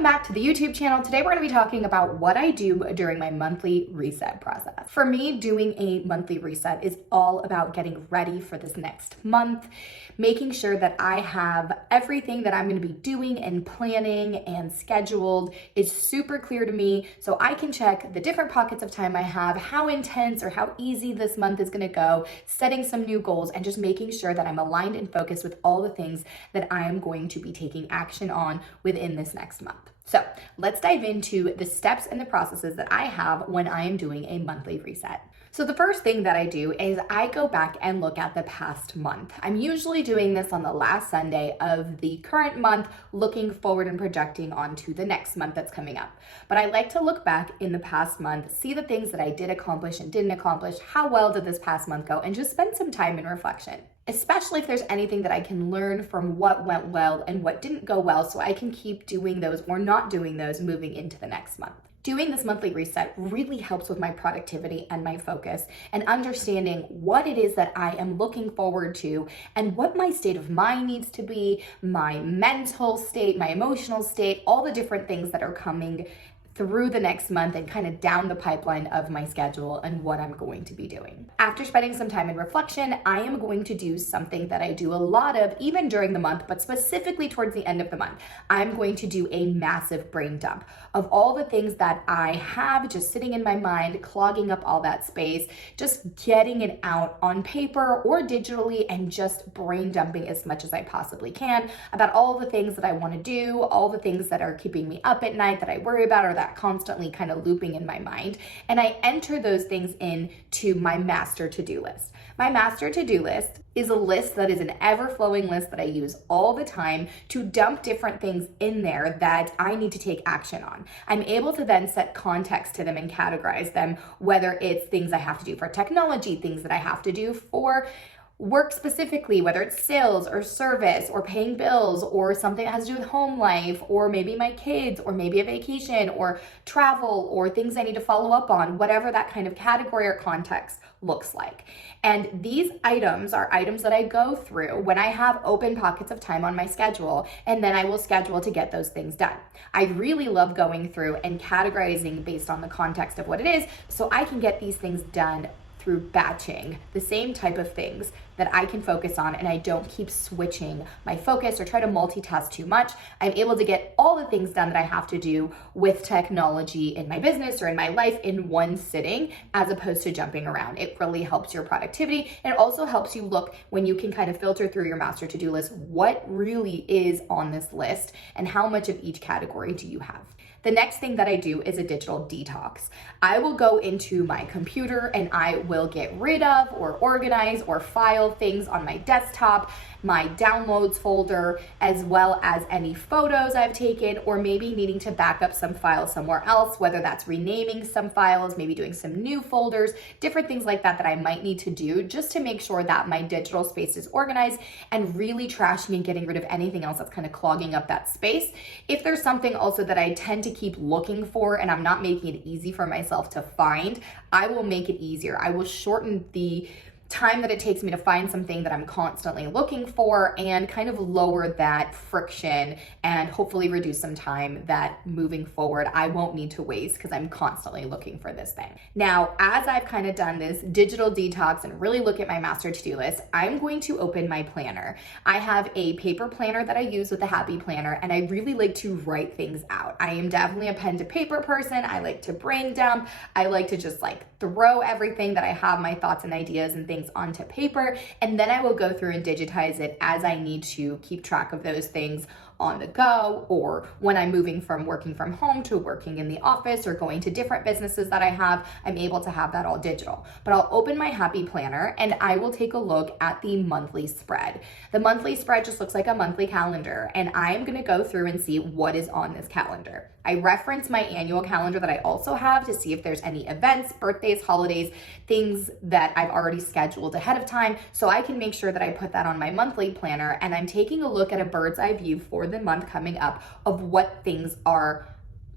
Welcome back to the YouTube channel. Today we're going to be talking about what I do during my monthly reset process. For me, doing a monthly reset is all about getting ready for this next month, making sure that I have everything that I'm going to be doing and planning and scheduled is super clear to me so I can check the different pockets of time I have, how intense or how easy this month is going to go, setting some new goals, and just making sure that I'm aligned and focused with all the things that I am going to be taking action on within this next month. So let's dive into the steps and the processes that I have when I am doing a monthly reset. So the first thing that I do is I go back and look at the past month. I'm usually doing this on the last Sunday of the current month, looking forward and projecting onto the next month that's coming up. But I like to look back in the past month, see the things that I did accomplish and didn't accomplish, how well did this past month go, and just spend some time in reflection. Especially if there's anything that I can learn from what went well and what didn't go well, so I can keep doing those or not doing those moving into the next month. Doing this monthly reset really helps with my productivity and my focus and understanding what it is that I am looking forward to and what my state of mind needs to be, my mental state, my emotional state, all the different things that are coming through the next month and kind of down the pipeline of my schedule and what I'm going to be doing. After spending some time in reflection, I am going to do something that I do a lot of even during the month, but specifically towards the end of the month. I'm going to do a massive brain dump of all the things that I have just sitting in my mind, clogging up all that space, just getting it out on paper or digitally and just brain dumping as much as I possibly can about all the things that I want to do, all the things that are keeping me up at night that I worry about or that constantly kind of looping in my mind. And I enter those things into my master to-do list. My master to-do list is a list that is an ever-flowing list that I use all the time to dump different things in there that I need to take action on. I'm able to then set context to them and categorize them, whether it's things I have to do for technology, things that I have to do for work specifically, whether it's sales or service or paying bills or something that has to do with home life or maybe my kids or maybe a vacation or travel or things I need to follow up on, whatever that kind of category or context looks like. And these items are items that I go through when I have open pockets of time on my schedule, and then I will schedule to get those things done. I really love going through and categorizing based on the context of what it is so I can get these things done through batching the same type of things that I can focus on, and I don't keep switching my focus or try to multitask too much. I'm able to get all the things done that I have to do with technology in my business or in my life in one sitting as opposed to jumping around. It really helps your productivity. It also helps you look when you can kind of filter through your master to-do list what really is on this list and how much of each category do you have. The next thing that I do is a digital detox. I will go into my computer and I will get rid of or organize or file things on my desktop, my downloads folder, as well as any photos I've taken or maybe needing to back up some files somewhere else, whether that's renaming some files, maybe doing some new folders, different things like that that I might need to do just to make sure that my digital space is organized and really trashing and getting rid of anything else that's kind of clogging up that space. If there's something also that I tend to keep looking for and I'm not making it easy for myself to find, I will make it easier. I will shorten the time that it takes me to find something that I'm constantly looking for and kind of lower that friction and hopefully reduce some time that moving forward I won't need to waste because I'm constantly looking for this thing. Now, as I've kind of done this digital detox and really look at my master to-do list, I'm going to open my planner. I have a paper planner that I use with the Happy Planner, and I really like to write things out. I am definitely a pen to paper person. I like to brain dump. I like to just throw everything that I have, my thoughts and ideas and things onto paper, and then I will go through and digitize it as I need to keep track of those things on the go, or when I'm moving from working from home to working in the office or going to different businesses that I have, I'm able to have that all digital. But I'll open my Happy Planner and I will take a look at the monthly spread. The monthly spread just looks like a monthly calendar, and I'm gonna go through and see what is on this calendar. I reference my annual calendar that I also have to see if there's any events, birthdays, holidays, things that I've already scheduled ahead of time, so I can make sure that I put that on my monthly planner, and I'm taking a look at a bird's eye view for the month coming up of what things are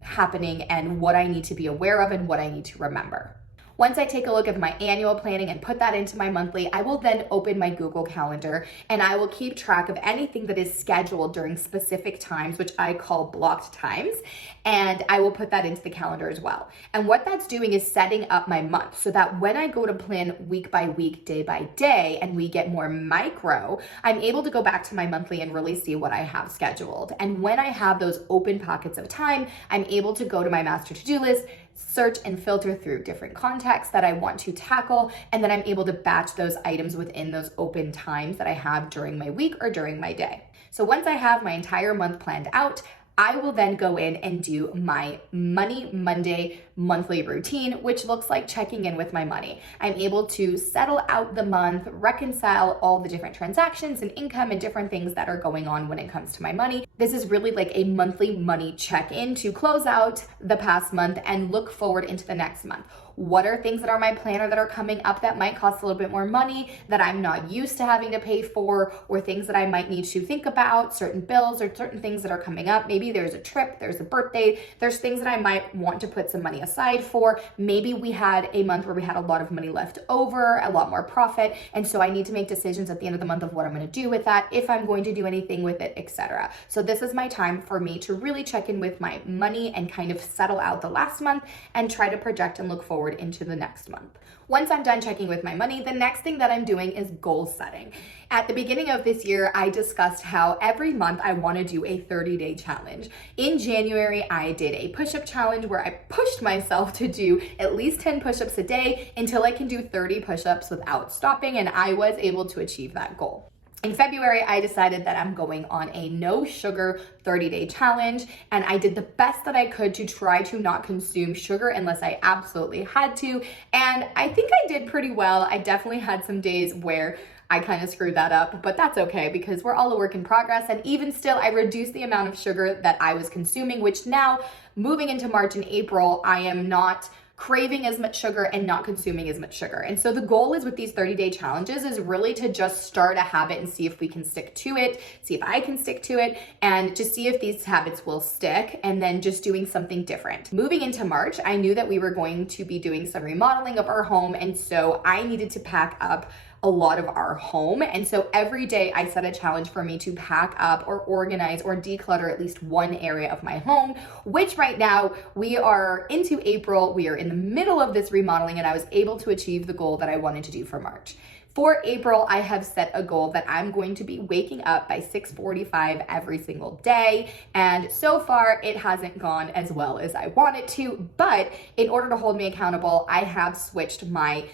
happening and what I need to be aware of and what I need to remember. Once I take a look at my annual planning and put that into my monthly, I will then open my Google Calendar and I will keep track of anything that is scheduled during specific times, which I call blocked times, and I will put that into the calendar as well. And what that's doing is setting up my month so that when I go to plan week by week, day by day, and we get more micro, I'm able to go back to my monthly and really see what I have scheduled. And when I have those open pockets of time, I'm able to go to my master to-do list, search and filter through different contexts that I want to tackle, and then I'm able to batch those items within those open times that I have during my week or during my day. So once I have my entire month planned out, I will then go in and do my Money Monday monthly routine, which looks like checking in with my money. I'm able to settle out the month, reconcile all the different transactions and income and different things that are going on when it comes to my money. This is really like a monthly money check-in to close out the past month and look forward into the next month. What are things that are my planner that are coming up that might cost a little bit more money that I'm not used to having to pay for, or things that I might need to think about, certain bills or certain things that are coming up. Maybe there's a trip, there's a birthday, there's things that I might want to put some money aside for. Maybe we had a month where we had a lot of money left over, a lot more profit, and so I need to make decisions at the end of the month of what I'm going to do with that, if I'm going to do anything with it, etc. So this is my time for me to really check in with my money and kind of settle out the last month and try to project and look forward into the next month. Once I'm done checking with my money, the next thing that I'm doing is goal setting. At the beginning of this year, I discussed how every month I want to do a 30-day challenge. In January, I did a push-up challenge where I pushed myself to do at least 10 push-ups a day until I can do 30 push-ups without stopping, and I was able to achieve that goal. In February, I decided that I'm going on a no sugar 30-day challenge, and I did the best that I could to try to not consume sugar unless I absolutely had to, and I think I did pretty well. I definitely had some days where I kind of screwed that up, but that's okay because we're all a work in progress, and even still, I reduced the amount of sugar that I was consuming, which now, moving into March and April, I am not craving as much sugar and not consuming as much sugar. And so the goal is with these 30-day challenges is really to just start a habit and see if we can stick to it, see if I can stick to it, and just see if these habits will stick, and then just doing something different. Moving into March, I knew that we were going to be doing some remodeling of our home, and so I needed to pack up a lot of our home. And so every day I set a challenge for me to pack up or organize or declutter at least one area of my home, which right now we are into April. We are in the middle of this remodeling, and I was able to achieve the goal that I wanted to do for March. For April, I have set a goal that I'm going to be waking up by 6:45 every single day. And so far, it hasn't gone as well as I want it to. But in order to hold me accountable, I have switched my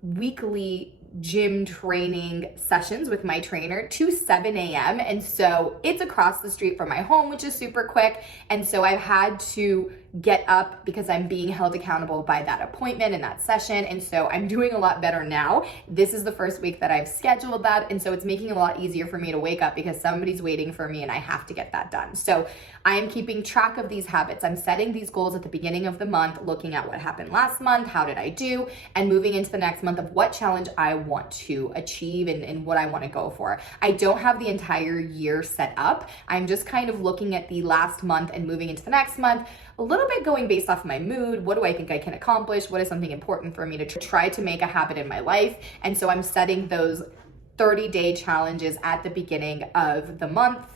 weekly gym training sessions with my trainer to 7 a.m. And so it's across the street from my home, which is super quick. And so I've had to get up because I'm being held accountable by that appointment and that session. And so I'm doing a lot better now. This is the first week that I've scheduled that. And so it's making it a lot easier for me to wake up because somebody's waiting for me and I have to get that done. So I am keeping track of these habits. I'm setting these goals at the beginning of the month, looking at what happened last month, how did I do, and moving into the next month of what challenge I want to achieve and what I want to go for. I don't have the entire year set up. I'm just kind of looking at the last month and moving into the next month, a little bit going based off of my mood. What do I think I can accomplish? What is something important for me to try to make a habit in my life? And so I'm setting those 30-day challenges at the beginning of the month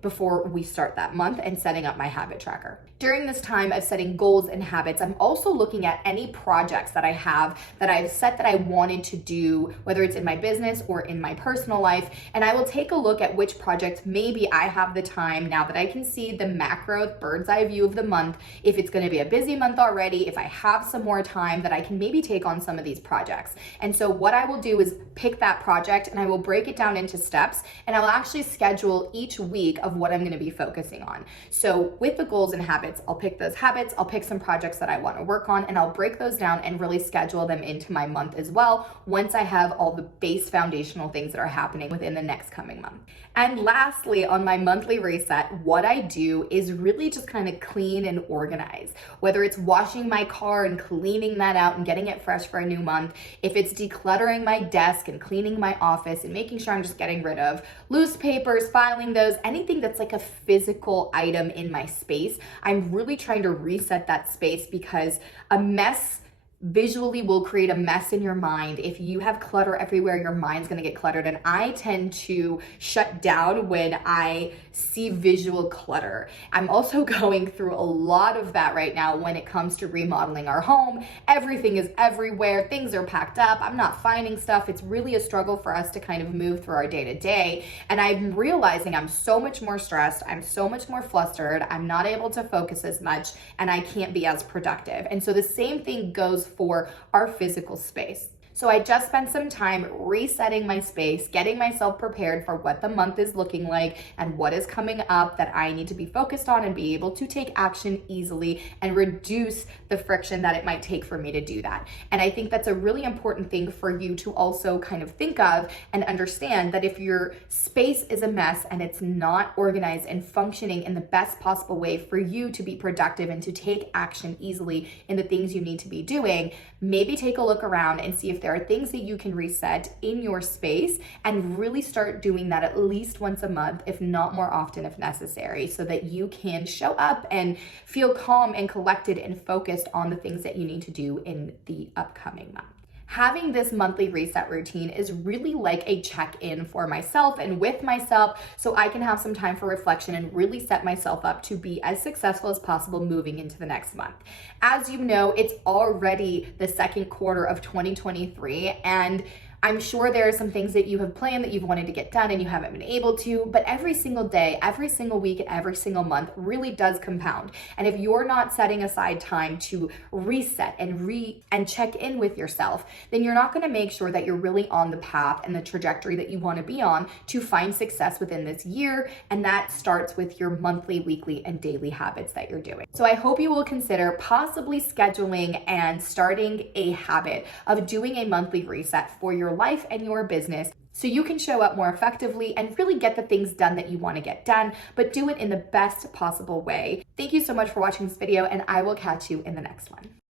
before we start that month and setting up my habit tracker. During this time of setting goals and habits, I'm also looking at any projects that I have that I've set that I wanted to do, whether it's in my business or in my personal life, and I will take a look at which projects maybe I have the time now that I can see the macro bird's eye view of the month, if it's gonna be a busy month already, if I have some more time that I can maybe take on some of these projects. And so what I will do is pick that project and I will break it down into steps, and I will actually schedule each week of what I'm gonna be focusing on. So with the goals and habits, I'll pick those habits, I'll pick some projects that I want to work on, and I'll break those down and really schedule them into my month as well once I have all the base foundational things that are happening within the next coming month. And lastly, on my monthly reset, what I do is really just kind of clean and organize. Whether it's washing my car and cleaning that out and getting it fresh for a new month, if it's decluttering my desk and cleaning my office and making sure I'm just getting rid of loose papers, filing those, anything that's like a physical item in my space, I'm really trying to reset that space because a mess visually will create a mess in your mind. If you have clutter everywhere, your mind's gonna get cluttered. And I tend to shut down when I see visual clutter. I'm also going through a lot of that right now when it comes to remodeling our home. Everything is everywhere, things are packed up, I'm not finding stuff. It's really a struggle for us to kind of move through our day to day. And I'm realizing I'm so much more stressed, I'm so much more flustered, I'm not able to focus as much, and I can't be as productive. And so the same thing goes for our physical space. So I just spent some time resetting my space, getting myself prepared for what the month is looking like and what is coming up that I need to be focused on and be able to take action easily and reduce the friction that it might take for me to do that. And I think that's a really important thing for you to also kind of think of and understand, that if your space is a mess and it's not organized and functioning in the best possible way for you to be productive and to take action easily in the things you need to be doing, maybe take a look around and see if there are things that you can reset in your space, and really start doing that at least once a month, if not more often if necessary, so that you can show up and feel calm and collected and focused on the things that you need to do in the upcoming month. Having this monthly reset routine is really like a check-in for myself and with myself, so I can have some time for reflection and really set myself up to be as successful as possible moving into the next month. As you know, it's already the second quarter of 2023, and I'm sure there are some things that you have planned that you've wanted to get done and you haven't been able to, but every single day, every single week, and every single month really does compound. And if you're not setting aside time to reset and check in with yourself, then you're not gonna make sure that you're really on the path and the trajectory that you wanna be on to find success within this year. And that starts with your monthly, weekly, and daily habits that you're doing. So I hope you will consider possibly scheduling and starting a habit of doing a monthly reset for your life and your business, so you can show up more effectively and really get the things done that you want to get done, but do it in the best possible way. Thank you so much for watching this video, and I will catch you in the next one.